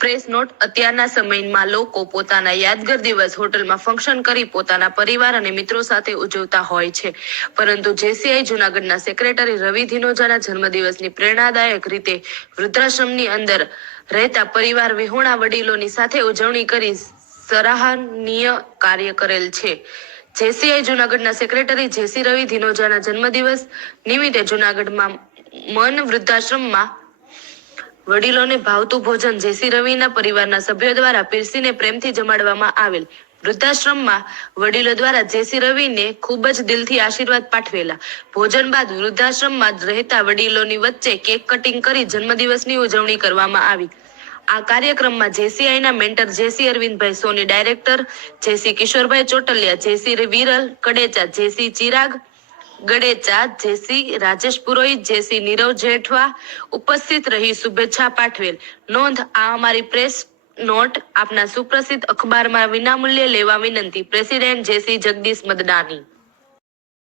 Press not અત્યારના સમયમાં લોકો પોતાના યાદગાર દિવસ હોટલમાં ફંક્શન કરી પોતાના પરિવાર અને મિત્રો સાથે ઉજવતા હોય છે, પરંતુ જેસીઆઈ જૂનાગઢના સેક્રેટરી રવિ ધીનોજાના જન્મદિવસની પ્રેરણાદાયક રીતે વૃદ્ધાશ્રમની અંદર રહેતા પરિવાર વિહોણા વડીલોની સાથે ઉજવણી કરી સરાહનીય કાર્ય કરેલ છે. જેસીઆઈ જૂનાગઢના સેક્રેટરી જેસી રવિ ધીનોજાના જન્મદિવસ નિમિત્તે જૂનાગઢમાં મન વૃદ્ધાશ્રમમાં વડીલોને ભાવતું ભોજન જેસી રવિના પરિવારના સભ્યો દ્વારા પીરસીને પ્રેમથી જમાડવામાં આવેલ. વૃદ્ધાશ્રમમાં વડીલો દ્વારા જેસી રવિને ખૂબ જ દિલથી આશીર્વાદ પાઠવેલા. ભોજન બાદ વૃદ્ધાશ્રમમાં રહેતા વડીલોની વચ્ચે કેક કટિંગ કરી જન્મદિવસની ઉજવણી કરવામાં આવી. આ કાર્યક્રમમાં જેસીઆઈના મેન્ટર જેસી અરવિંદભાઈ સોની, ડાયરેક્ટર જેસી કિશોરભાઈ ચોટલિયા, જેસી વિરલ કડેચા, જેસી ચિરાગ ગડેચા, જેસી રાજેશ પુરોહિત, જેસી નીરવ જેઠવા ઉપસ્થિત રહી શુભેચ્છા પાઠવેલ. નોંધ: આ અમારી પ્રેસ નોટ આપના સુપ્રસિદ્ધ અખબારમાં વિનામૂલ્યે લેવા વિનંતી. પ્રેસિડેન્ટ જેસી જગદીશ મદનાની.